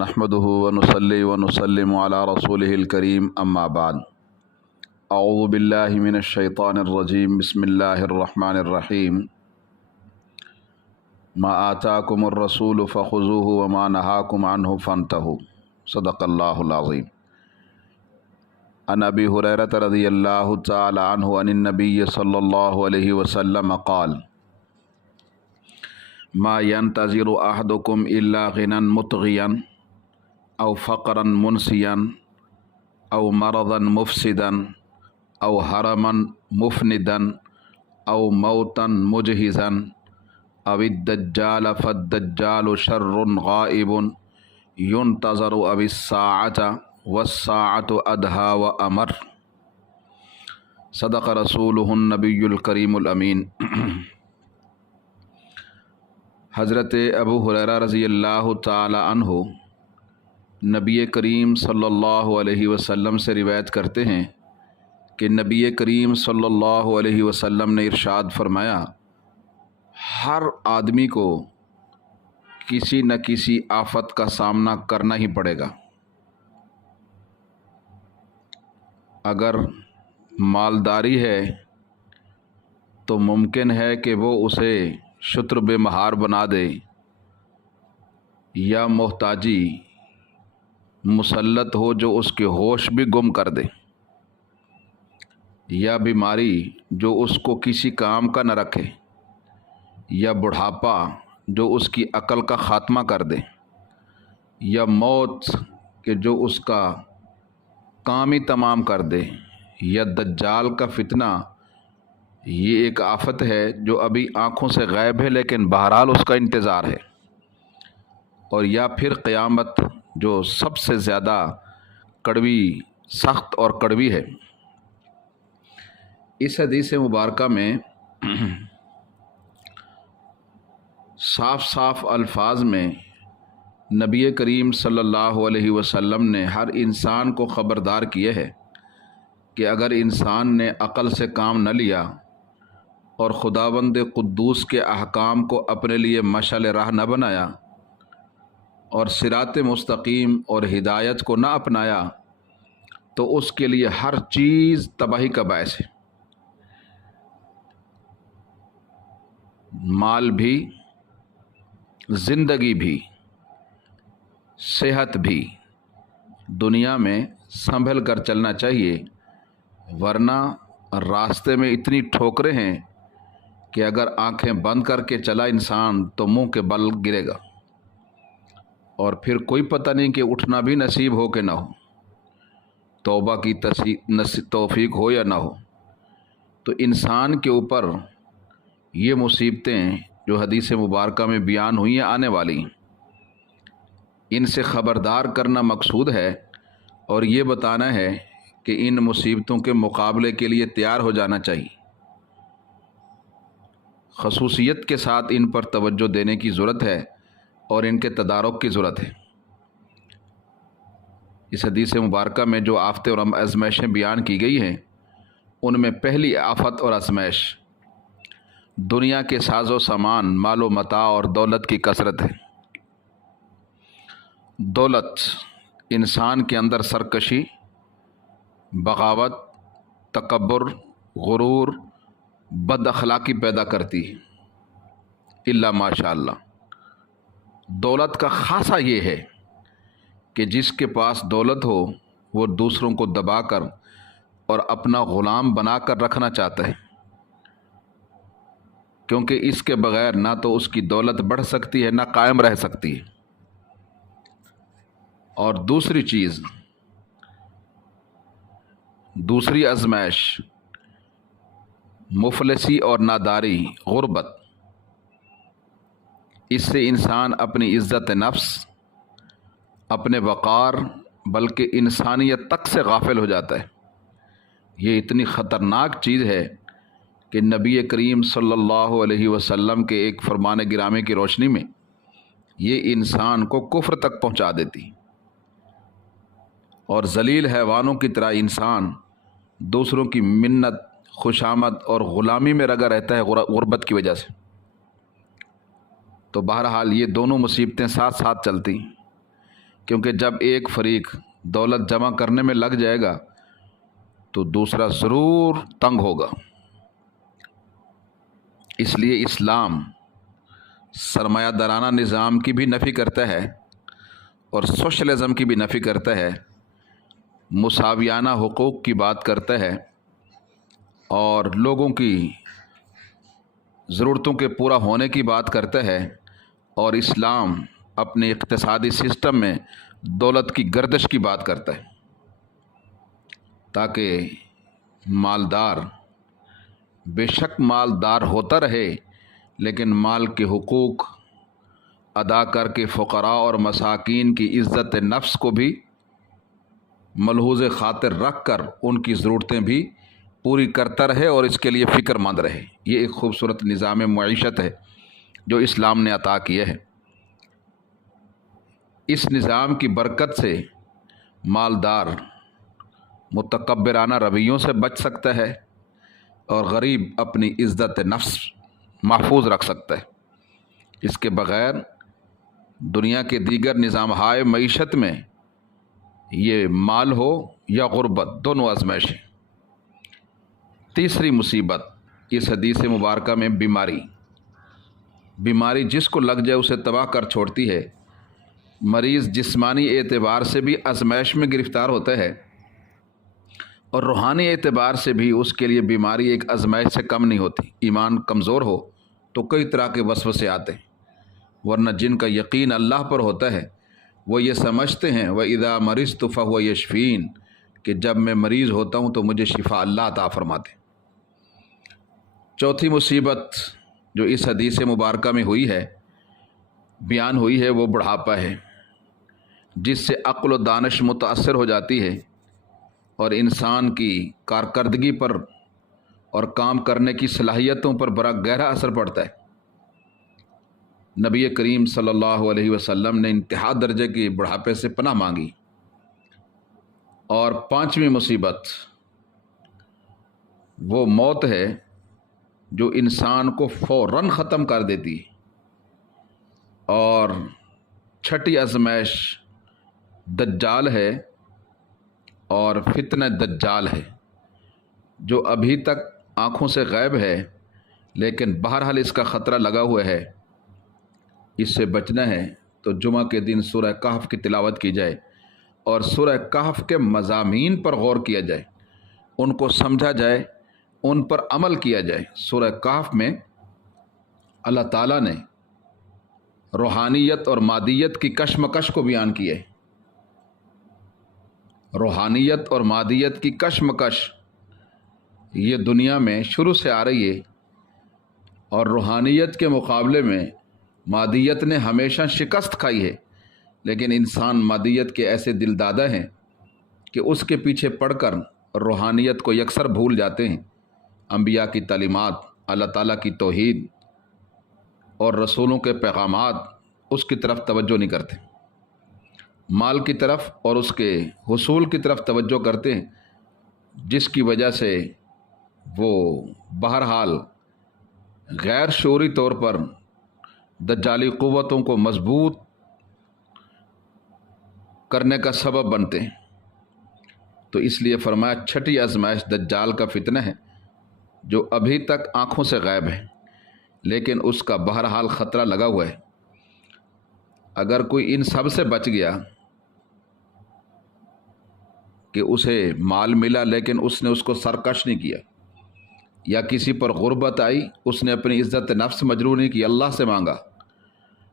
نحمده ونصلي ونسلم على رسوله الكريم اما بعد اعوذ باللہ من الشیطان الرجیم بسم اللہ الرحمن الرحیم ما آتاکم الرسول فخذوه وما نهاکم عنه فانتهوا صدق اللہ العظیم۔ عن ابی ہریرہ رضی اللہ تعالی عنہ عن النبی صلی اللہ علیہ وسلم قال ما ينتظر احدكم الا غنى مطغيا او فقرا منسيا او مرضا مفسدا او هرما مفندا او موتا مجهزا او الدجال فالدجال شر غائب ينتظر او الساعة والساعة ادهى وامر صدق رسوله النبی الکریم الامین۔ حضرت ابو ہریرہ رضی اللہ تعالی عنہ نبی کریم صلی اللہ علیہ وسلم سے روایت کرتے ہیں کہ نبی کریم صلی اللہ علیہ وسلم نے ارشاد فرمایا، ہر آدمی کو کسی نہ کسی آفت کا سامنا کرنا ہی پڑے گا۔ اگر مالداری ہے تو ممکن ہے کہ وہ اسے شتر بے مہار بنا دے، یا محتاجی مسلط ہو جو اس کے ہوش بھی گم کر دے، یا بیماری جو اس کو کسی کام کا نہ رکھے، یا بڑھاپا جو اس کی عقل کا خاتمہ کر دے، یا موت کہ جو اس کا کام ہی تمام کر دے، یا دجال کا فتنہ۔ یہ ایک آفت ہے جو ابھی آنکھوں سے غائب ہے لیکن بہرحال اس کا انتظار ہے، اور یا پھر قیامت جو سب سے زیادہ کڑوی، سخت اور کڑوی ہے۔ اس حدیث مبارکہ میں صاف صاف الفاظ میں نبی کریم صلی اللہ علیہ وسلم نے ہر انسان کو خبردار کیے ہے کہ اگر انسان نے عقل سے کام نہ لیا اور خداوند قدوس کے احکام کو اپنے لیے مشعل راہ نہ بنایا اور صراط مستقیم اور ہدایت کو نہ اپنایا تو اس کے لیے ہر چیز تباہی کا باعث ہے۔ مال بھی، زندگی بھی، صحت بھی، دنیا میں سنبھل کر چلنا چاہیے، ورنہ راستے میں اتنی ٹھوکریں ہیں کہ اگر آنکھیں بند کر کے چلا انسان تو منہ کے بل گرے گا، اور پھر کوئی پتہ نہیں کہ اٹھنا بھی نصیب ہو کہ نہ ہو، توبہ کی توفیق ہو یا نہ ہو۔ تو انسان کے اوپر یہ مصیبتیں جو حدیث مبارکہ میں بیان ہوئی ہیں آنے والی ہیں، ان سے خبردار کرنا مقصود ہے، اور یہ بتانا ہے کہ ان مصیبتوں کے مقابلے کے لیے تیار ہو جانا چاہیے۔ خصوصیت کے ساتھ ان پر توجہ دینے کی ضرورت ہے اور ان کے تدارک کی ضرورت ہے۔ اس حدیث مبارکہ میں جو آفتیں اور آزمائشیں بیان کی گئی ہیں، ان میں پہلی آفت اور آزمائش دنیا کے ساز و سامان، مال و متاع اور دولت کی کثرت ہے۔ دولت انسان کے اندر سرکشی، بغاوت، تکبر، غرور، بد اخلاقی پیدا کرتی ہے، الا ماشاء اللہ۔ دولت کا خاصہ یہ ہے کہ جس کے پاس دولت ہو وہ دوسروں کو دبا کر اور اپنا غلام بنا کر رکھنا چاہتا ہے، کیونکہ اس کے بغیر نہ تو اس کی دولت بڑھ سکتی ہے نہ قائم رہ سکتی ہے۔ اور دوسری چیز، دوسری آزمائش مفلسی اور ناداری، غربت۔ اس سے انسان اپنی عزت نفس، اپنے وقار، بلکہ انسانیت تک سے غافل ہو جاتا ہے۔ یہ اتنی خطرناک چیز ہے کہ نبی کریم صلی اللہ علیہ وسلم کے ایک فرمان گرامی کی روشنی میں یہ انسان کو کفر تک پہنچا دیتی، اور ذلیل حیوانوں کی طرح انسان دوسروں کی منت، خوشامد اور غلامی میں لگا رہتا ہے غربت کی وجہ سے۔ تو بہرحال یہ دونوں مصیبتیں ساتھ ساتھ چلتی، کیونکہ جب ایک فریق دولت جمع کرنے میں لگ جائے گا تو دوسرا ضرور تنگ ہوگا۔ اس لیے اسلام سرمایہ دارانہ نظام کی بھی نفی کرتا ہے اور سوشلزم کی بھی نفی کرتا ہے، مساویانہ حقوق کی بات کرتا ہے اور لوگوں کی ضرورتوں کے پورا ہونے کی بات کرتا ہے، اور اسلام اپنے اقتصادی سسٹم میں دولت کی گردش کی بات کرتا ہے تاکہ مالدار بے شک مالدار ہوتا رہے لیکن مال کے حقوق ادا کر کے فقراء اور مساکین کی عزت نفس کو بھی ملحوظ خاطر رکھ کر ان کی ضرورتیں بھی پوری کرتا رہے اور اس کے لیے فکر مند رہے۔ یہ ایک خوبصورت نظام معیشت ہے جو اسلام نے عطا کیا ہے۔ اس نظام کی برکت سے مالدار متکبرانہ رویوں سے بچ سکتا ہے اور غریب اپنی عزت نفس محفوظ رکھ سکتا ہے۔ اس کے بغیر دنیا کے دیگر نظام ہائے معیشت میں یہ مال ہو یا غربت دونوں آزمائش ہیں۔ تیسری مصیبت اس حدیث مبارکہ میں بیماری جس کو لگ جائے اسے تباہ کر چھوڑتی ہے۔ مریض جسمانی اعتبار سے بھی آزمائش میں گرفتار ہوتا ہے اور روحانی اعتبار سے بھی اس کے لیے بیماری ایک آزمائش سے کم نہیں ہوتی۔ ایمان کمزور ہو تو کئی طرح کے وسوسے آتے ہیں، ورنہ جن کا یقین اللہ پر ہوتا ہے وہ یہ سمجھتے ہیں وَإِذَا مَرِضْتُ فَهُوَ يَشْفِينِ کہ جب میں مریض ہوتا ہوں تو مجھے شفا اللہ عطا فرماتے۔ چوتھی مصیبت جو اس حدیث مبارکہ میں بیان ہوئی ہے وہ بڑھاپا ہے، جس سے عقل و دانش متاثر ہو جاتی ہے اور انسان کی کارکردگی پر اور کام کرنے کی صلاحیتوں پر بڑا گہرا اثر پڑتا ہے۔ نبی کریم صلی اللہ علیہ وسلم نے انتہا درجے کی بڑھاپے سے پناہ مانگی۔ اور پانچویں مصیبت وہ موت ہے جو انسان کو فوراً ختم کر دیتی ہے۔ اور چھٹی آزمائش دجال ہے اور فتنہ دجال ہے جو ابھی تک آنکھوں سے غائب ہے، لیکن بہرحال اس کا خطرہ لگا ہوا ہے۔ اس سے بچنا ہے تو جمعہ کے دن سورہ کہف کی تلاوت کی جائے اور سورہ کہف کے مضامین پر غور کیا جائے، ان کو سمجھا جائے، ان پر عمل کیا جائے۔ سورہ کہف میں اللہ تعالیٰ نے روحانیت اور مادیت کی کشمکش کو بیان کیا ہے۔ روحانیت اور مادیت کی کشمکش یہ دنیا میں شروع سے آ رہی ہے، اور روحانیت کے مقابلے میں مادیت نے ہمیشہ شکست کھائی ہے، لیکن انسان مادیت کے ایسے دل دادہ ہیں کہ اس کے پیچھے پڑ کر روحانیت کو یکسر بھول جاتے ہیں۔ انبیاء کی تعلیمات، اللہ تعالیٰ کی توحید اور رسولوں کے پیغامات اس کی طرف توجہ نہیں کرتے، مال کی طرف اور اس کے حصول کی طرف توجہ کرتے ہیں، جس کی وجہ سے وہ بہرحال غیر شعوری طور پر دجالی قوتوں کو مضبوط کرنے کا سبب بنتے ہیں۔ تو اس لیے فرمایا چھٹی آزمائش دجال کا فتنہ ہے جو ابھی تک آنکھوں سے غائب ہے، لیکن اس کا بہرحال خطرہ لگا ہوا ہے۔ اگر کوئی ان سب سے بچ گیا کہ اسے مال ملا لیکن اس نے اس کو سرکش نہیں کیا، یا کسی پر غربت آئی اس نے اپنی عزت نفس مجروح نہیں کی، اللہ سے مانگا،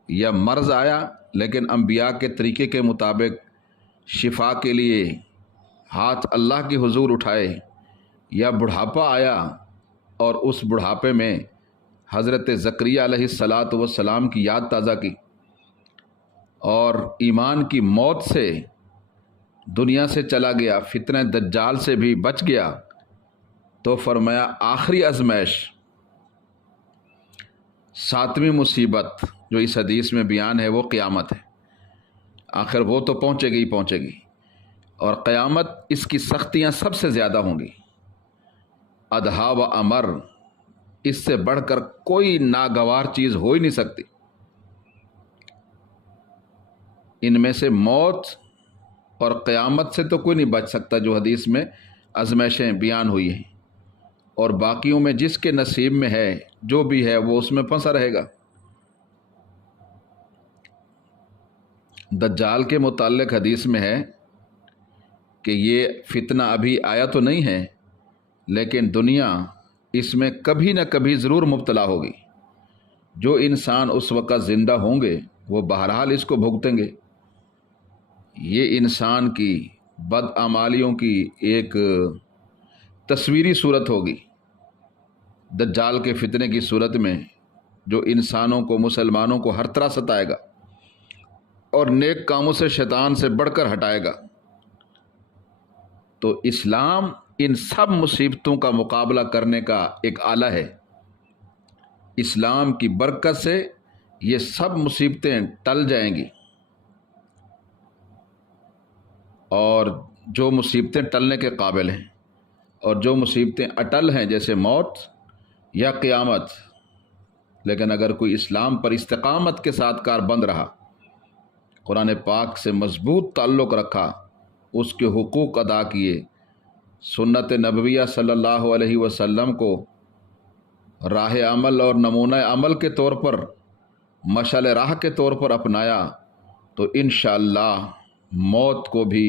یا مرض آیا لیکن انبیاء کے طریقے کے مطابق شفا کے لیے ہاتھ اللہ کی حضور اٹھائے، یا بڑھاپا آیا اور اس بڑھاپے میں حضرت زکریہ علیہ السلام کی یاد تازہ کی اور ایمان کی موت سے دنیا سے چلا گیا، فتنہ دجال سے بھی بچ گیا، تو فرمایا آخری آزمائش ساتویں مصیبت جو اس حدیث میں بیان ہے وہ قیامت ہے۔ آخر وہ تو پہنچے گی پہنچے گی، اور قیامت اس کی سختیاں سب سے زیادہ ہوں گی۔ ادھا و امر، اس سے بڑھ کر کوئی ناگوار چیز ہو ہی نہیں سکتی۔ ان میں سے موت اور قیامت سے تو کوئی نہیں بچ سکتا، جو حدیث میں آزمائشیں بیان ہوئی ہیں، اور باقیوں میں جس کے نصیب میں ہے جو بھی ہے وہ اس میں پھنسا رہے گا۔ دجال کے متعلق حدیث میں ہے کہ یہ فتنہ ابھی آیا تو نہیں ہے، لیکن دنیا اس میں کبھی نہ کبھی ضرور مبتلا ہوگی۔ جو انسان اس وقت زندہ ہوں گے وہ بہرحال اس کو بھگتیں گے۔ یہ انسان کی بدعمالیوں کی ایک تصویری صورت ہوگی دجال کے فتنے کی صورت میں، جو انسانوں کو، مسلمانوں کو ہر طرح ستائے گا اور نیک کاموں سے شیطان سے بڑھ کر ہٹائے گا۔ تو اسلام ان سب مصیبتوں کا مقابلہ کرنے کا ایک آلہ ہے۔ اسلام کی برکت سے یہ سب مصیبتیں ٹل جائیں گی، اور جو مصیبتیں ٹلنے کے قابل ہیں اور جو مصیبتیں اٹل ہیں جیسے موت یا قیامت، لیکن اگر کوئی اسلام پر استقامت کے ساتھ کار بند رہا، قرآن پاک سے مضبوط تعلق رکھا، اس کے حقوق ادا کیے، سنت نبویہ صلی اللہ علیہ وسلم کو راہ عمل اور نمونہ عمل کے طور پر، مشعل راہ کے طور پر اپنایا، تو انشاءاللہ موت کو بھی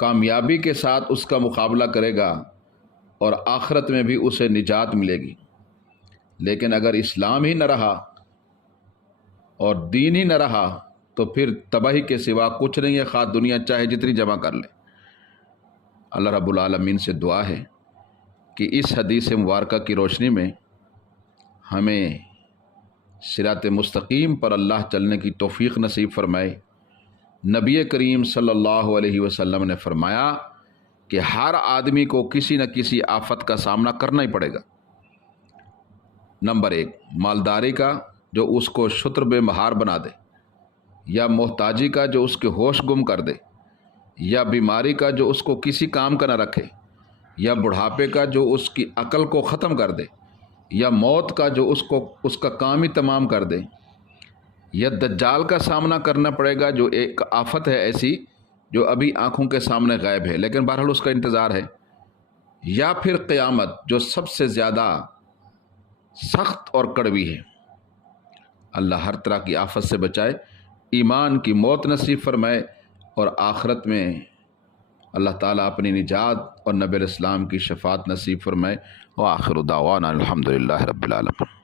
کامیابی کے ساتھ اس کا مقابلہ کرے گا اور آخرت میں بھی اسے نجات ملے گی۔ لیکن اگر اسلام ہی نہ رہا اور دین ہی نہ رہا تو پھر تباہی کے سوا کچھ نہیں ہے، خواہ دنیا چاہے جتنی جمع کر لے۔ اللہ رب العالمین سے دعا ہے کہ اس حدیث مبارکہ کی روشنی میں ہمیں صراط مستقیم پر اللہ چلنے کی توفیق نصیب فرمائے۔ نبی کریم صلی اللہ علیہ وسلم نے فرمایا کہ ہر آدمی کو کسی نہ کسی آفت کا سامنا کرنا ہی پڑے گا۔ نمبر 1، مالداری کا جو اس کو شتر بے مہار بنا دے، یا محتاجی کا جو اس کے ہوش گم کر دے، یا بیماری کا جو اس کو کسی کام کا نہ رکھے، یا بڑھاپے کا جو اس کی عقل کو ختم کر دے، یا موت کا جو اس کا کام ہی تمام کر دے، یا دجال کا سامنا کرنا پڑے گا جو ایک آفت ہے ایسی جو ابھی آنکھوں کے سامنے غائب ہے لیکن بہرحال اس کا انتظار ہے، یا پھر قیامت جو سب سے زیادہ سخت اور کڑوی ہے۔ اللہ ہر طرح کی آفت سے بچائے، ایمان کی موت نصیب فرمائے، اور آخرت میں اللہ تعالیٰ اپنی نجات اور نبی الاسلام کی شفاعت نصیب فرمائے۔ وآخر دعوانا الحمدللہ رب العالمین۔